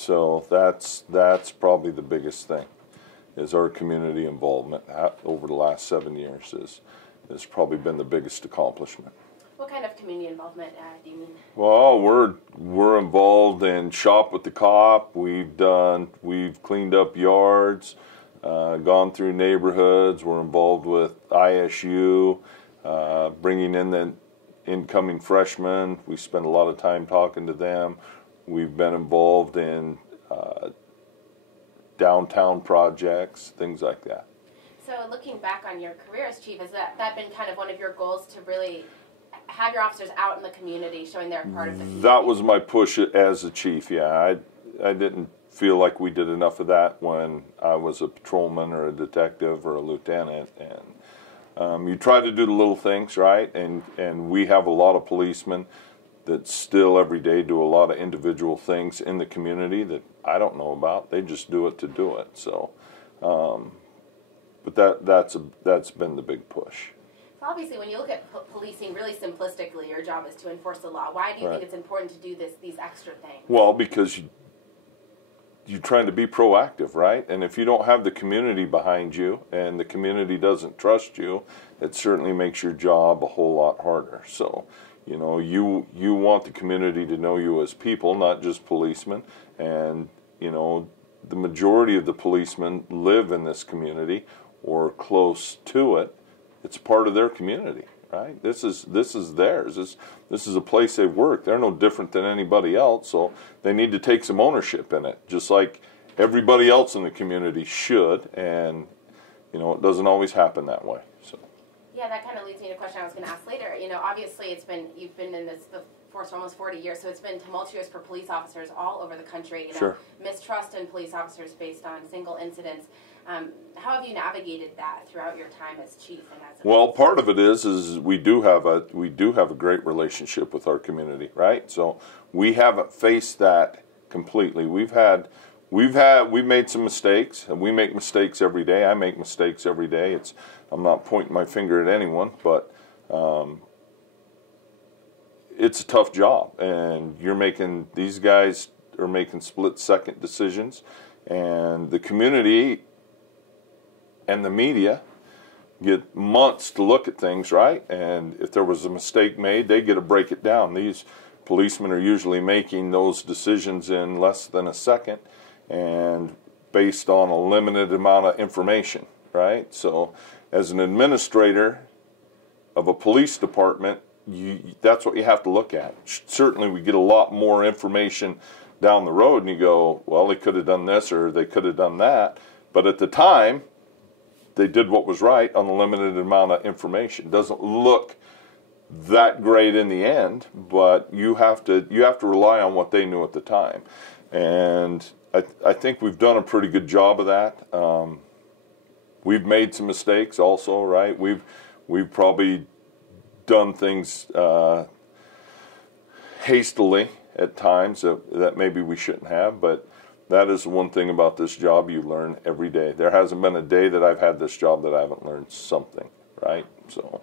So that's probably the biggest thing, is our community involvement over the last 7 years has probably been the biggest accomplishment. What kind of community involvement do you mean? Well, we're involved in Shop with the Cop. We've cleaned up yards, gone through neighborhoods. We're involved with ISU, bringing in the incoming freshmen. We spend a lot of time talking to them. We've been involved in downtown projects, things like that. So looking back on your career as chief, has that been kind of one of your goals, to really have your officers out in the community, showing they're part of the community? That was my push as a chief, yeah. I didn't feel like we did enough of that when I was a patrolman or a detective or a lieutenant. And you try to do the little things, right? And we have a lot of policemen that still every day do a lot of individual things in the community that I don't know about. They just do it to do it. So, but that's been the big push. So obviously, when you look at policing really simplistically, your job is to enforce the law. Why do you think it's important to do these extra things? Well, because you're trying to be proactive, right? And if you don't have the community behind you and the community doesn't trust you, it certainly makes your job a whole lot harder. So, you know, you want the community to know you as people, not just policemen. And, you know, the majority of the policemen live in this community or close to it. It's part of their community, right? This is theirs. This is a place they work. They're no different than anybody else, so they need to take some ownership in it, just like everybody else in the community should. And you know, it doesn't always happen that way. So. Yeah, that kind of leads me to a question I was going to ask later. You know, obviously you've been in the force for almost 40 years, so it's been tumultuous for police officers all over the country. You know, sure. Mistrust in police officers based on single incidents. How have you navigated that throughout your time as chief? And as well, part of it is we do have a great relationship with our community, right? So we haven't faced that completely. We've made some mistakes, and we make mistakes every day. I make mistakes every day. I'm not pointing my finger at anyone, but it's a tough job, and these guys are making split-second decisions, and the community and the media get months to look at things, right? And if there was a mistake made, they get to break it down. These policemen are usually making those decisions in less than a second and based on a limited amount of information, right? So as an administrator of a police department, that's what you have to look at. Certainly we get a lot more information down the road and you go, well, they could have done this or they could have done that. But at the time, they did what was right on a limited amount of information. It doesn't look that great in the end, but you have to rely on what they knew at the time. And I think we've done a pretty good job of that. We've made some mistakes also, right? We've probably done things hastily at times that maybe we shouldn't have, but that is one thing about this job you learn every day. There hasn't been a day that I've had this job that I haven't learned something, right? So.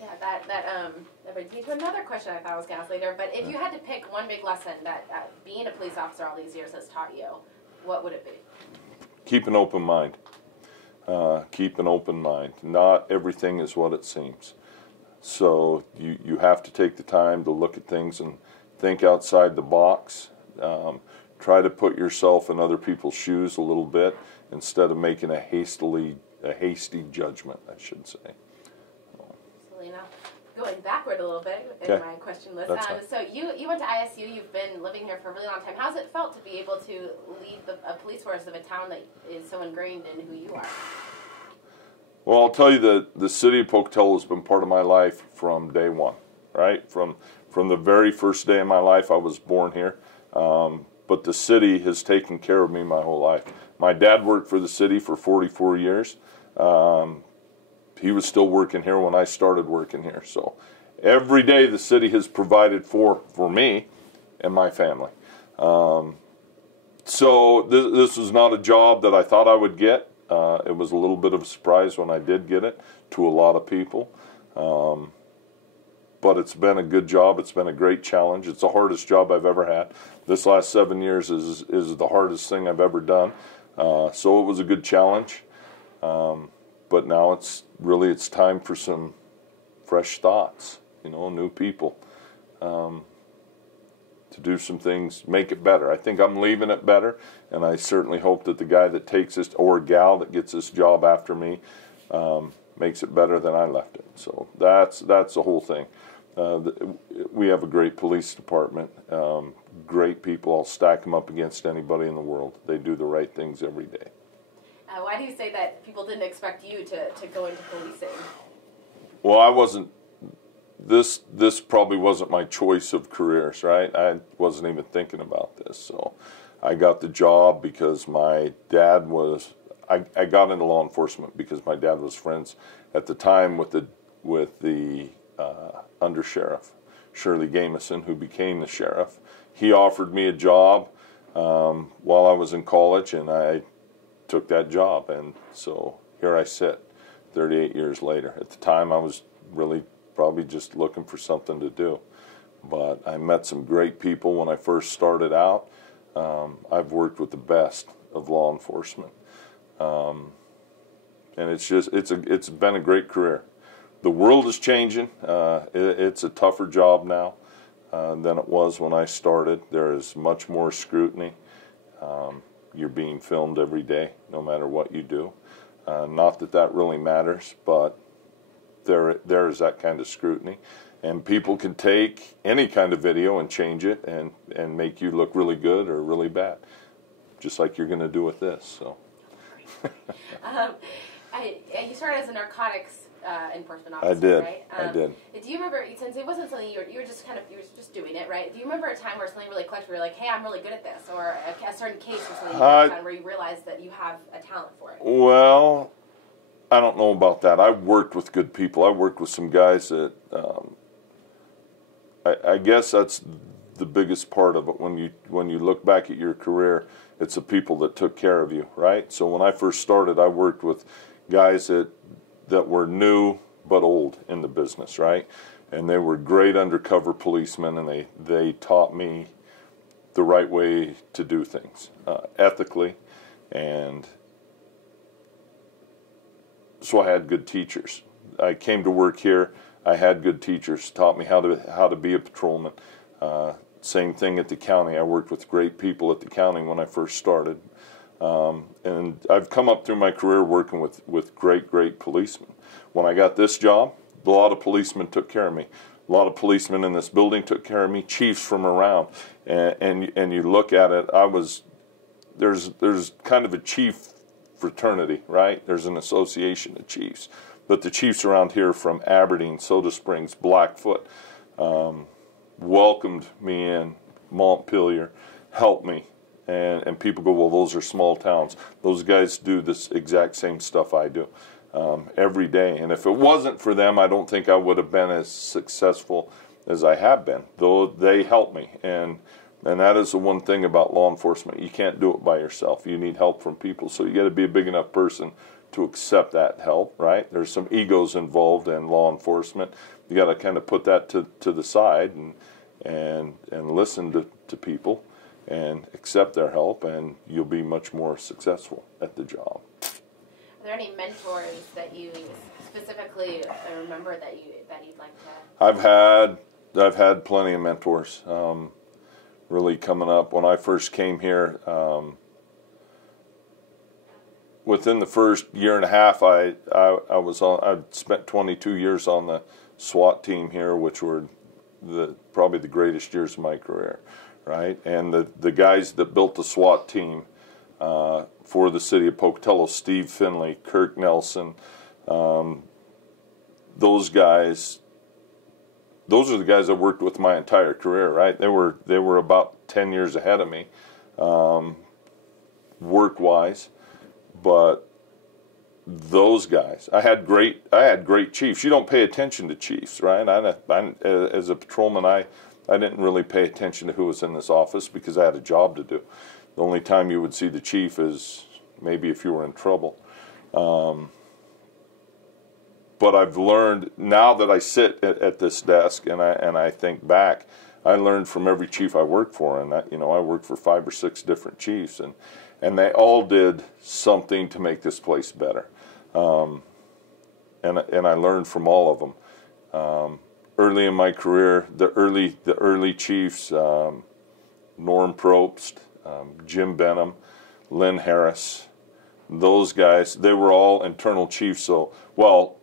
Yeah, that brings me to another question I thought I was going to ask later. But if you had to pick one big lesson that being a police officer all these years has taught you, what would it be? Keep an open mind. Keep an open mind. Not everything is what it seems. So you have to take the time to look at things and think outside the box. Try to put yourself in other people's shoes a little bit instead of making a hasty judgment, I should say. Absolutely. Now, going backward a little bit in my question list. So you went to ISU. You've been living here for a really long time. How's it felt to be able to lead a police force of a town that is so ingrained in who you are? Well, I'll tell you that the city of Pocatello has been part of my life from day one, right? From the very first day of my life, I was born here. But the city has taken care of me my whole life. My dad worked for the city for 44 years. He was still working here when I started working here. So every day the city has provided for me and my family. So this was not a job that I thought I would get. It was a little bit of a surprise when I did get it to a lot of people. but it's been a good job. It's been a great challenge. It's the hardest job I've ever had. This last 7 years is the hardest thing I've ever done. So it was a good challenge. But now it's time for some fresh thoughts, new people, to do some things, make it better. I think I'm leaving it better, and I certainly hope that the guy that takes this, or gal that gets this job after me, makes it better than I left it. So that's the whole thing. We have a great police department, great people. I'll stack them up against anybody in the world. They do the right things every day. Why do you say that people didn't expect you to go into policing? Well, I wasn't. This probably wasn't my choice of careers, right? I wasn't even thinking about this. So I got the job because my dad was. I got into law enforcement because my dad was friends at the time with the undersheriff, Shirley Gameson, who became the sheriff. He offered me a job while I was in college, and I took that job. And so here I sit 38 years later. At the time, I was really probably just looking for something to do. But I met some great people when I first started out. I've worked with the best of law enforcement. And it's been a great career. The world is changing. It's a tougher job now than it was when I started. There is much more scrutiny. You're being filmed every day, no matter what you do. Not that really matters, but there is that kind of scrutiny. And people can take any kind of video and change it and make you look really good or really bad, just like you're going to do with this. So. You started as a narcotics enforcement officer, right? I did. Do you remember, since it wasn't something you were just doing it, right? Do you remember a time where something really clicked where you're like, hey, I'm really good at this, or a certain case or something you worked on where you realized that you have a talent for it? Well, I don't know about that. I worked with good people. I worked with some guys that I guess that's the biggest part of it. When you look back at your career, it's the people that took care of you, right? So when I first started, I worked with guys that were new but old in the business, right? And they were great undercover policemen, and they taught me the right way to do things ethically, and so I had good teachers. I came to work here. I had good teachers, taught me how to be a patrolman. Same thing at the county. I worked with great people at the county when I first started. And I've come up through my career working with great policemen. When I got this job, a lot of policemen took care of me. A lot of policemen in this building took care of me, chiefs from around. And you look at it, there's kind of a chief fraternity, right? There's an association of chiefs. But the chiefs around here from Aberdeen, Soda Springs, Blackfoot, welcomed me in, Montpelier, helped me. And people go, well, those are small towns. Those guys do this exact same stuff I do every day. And if it wasn't for them, I don't think I would have been as successful as I have been, though they helped me. And that is the one thing about law enforcement. You can't do it by yourself. You need help from people. So you got to be a big enough person to accept that help, right? There's some egos involved in law enforcement. You got to kind of put that to the side and listen to people and accept their help, and you'll be much more successful at the job. Are there any mentors that you specifically remember that you'd like to? I've had plenty of mentors. Really coming up when I first came here. Within the first year and a half, I spent 22 years on the SWAT team here, which were probably the greatest years of my career, right? And the guys that built the SWAT team for the city of Pocatello, Steve Finley, Kirk Nelson, those guys, those are the guys I worked with my entire career, right? They were about 10 years ahead of me, work-wise. But those guys, I had great chiefs. You don't pay attention to chiefs, right? As a patrolman, I didn't really pay attention to who was in this office because I had a job to do. The only time you would see the chief is maybe if you were in trouble. But but I've learned now that I sit at this desk and I think back, I learned from every chief I worked for, and I worked for 5 or 6 different chiefs, and they all did something to make this place better, and I learned from all of them. Early in my career, the early chiefs, Norm Probst, Jim Benham, Lynn Harris, those guys, they were all internal chiefs. So, well,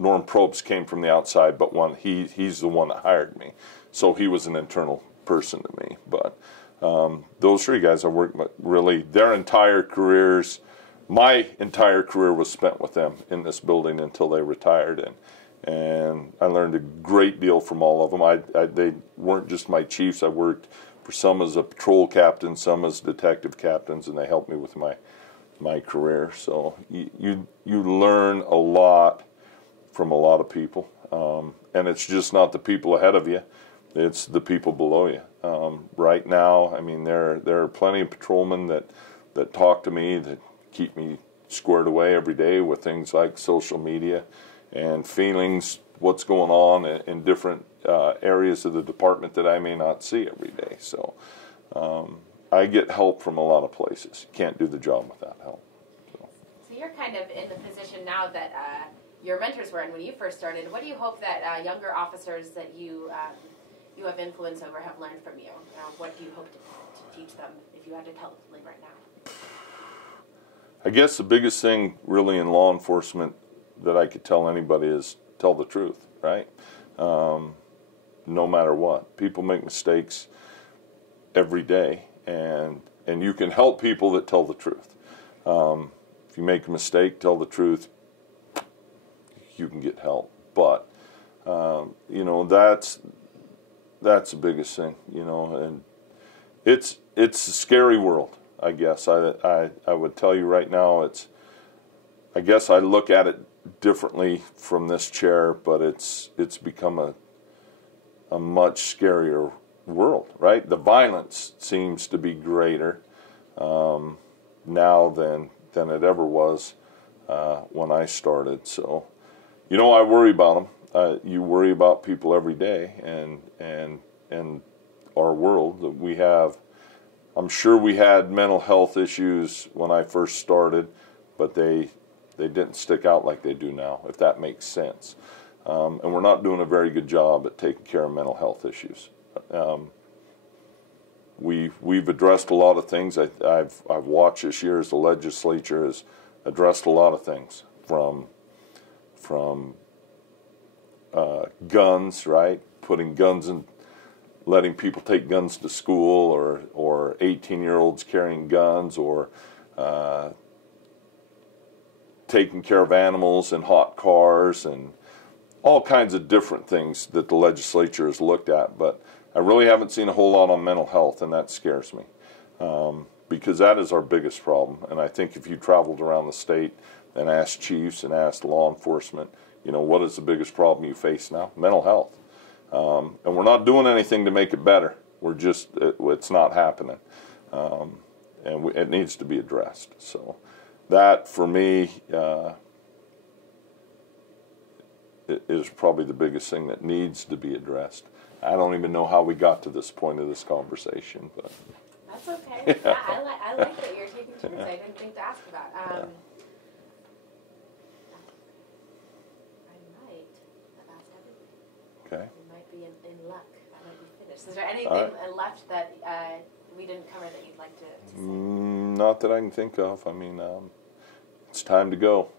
Norm Probst came from the outside, but he's the one that hired me, so he was an internal person to me. But those 3 guys I worked with, really, their entire careers, my entire career was spent with them in this building until they retired, and I learned a great deal from all of them. They weren't just my chiefs. I worked for some as a patrol captain, some as detective captains, and they helped me with my career. So you learn a lot from a lot of people, and it's just not the people ahead of you, it's the people below you. Right now, I mean, there are plenty of patrolmen that talk to me, that keep me squared away every day with things like social media and feelings, what's going on in different areas of the department that I may not see every day. So I get help from a lot of places. Can't do the job without help. So you're kind of in the position now that your mentors were in when you first started. What do you hope that younger officers that you have influence over have learned from you? What do you hope to teach them if you had to tell them right now? I guess the biggest thing really in law enforcement that I could tell anybody is tell the truth, right? No matter what. People make mistakes every day, and you can help people that tell the truth. If you make a mistake, tell the truth, you can get help. But, that's the biggest thing, and it's a scary world, I guess. I would tell you right now, I guess I look at it differently from this chair, but it's become a much scarier world, right? The violence seems to be greater now than it ever was when I started. So, I worry about them. You worry about people every day, and our world that we have. I'm sure we had mental health issues when I first started, but they didn't stick out like they do now, if that makes sense. And we're not doing a very good job at taking care of mental health issues. We've addressed a lot of things. I've watched this year as the legislature has addressed a lot of things, from guns, right? Putting guns in, letting people take guns to school, or 18-year-olds carrying guns, or taking care of animals in hot cars, and all kinds of different things that the legislature has looked at. But I really haven't seen a whole lot on mental health, and that scares me, because that is our biggest problem. And I think if you traveled around the state and asked chiefs and asked law enforcement, what is the biggest problem you face now? Mental health. And we're not doing anything to make it better. We're just, it's not happening. And it needs to be addressed. So that, for me, is probably the biggest thing that needs to be addressed. I don't even know how we got to this point of this conversation, but that's okay. Yeah, I like that you're taking turns. I didn't think to ask about. I might have asked everything. Okay. You might be in luck. I might be finished. Is there anything left that we didn't cover that you'd like to say? Not that I can think of. I mean, it's time to go.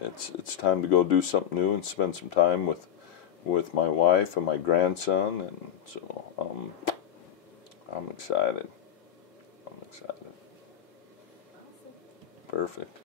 It's time to go do something new and spend some time with my wife and my grandson, and so I'm excited. Awesome. Perfect.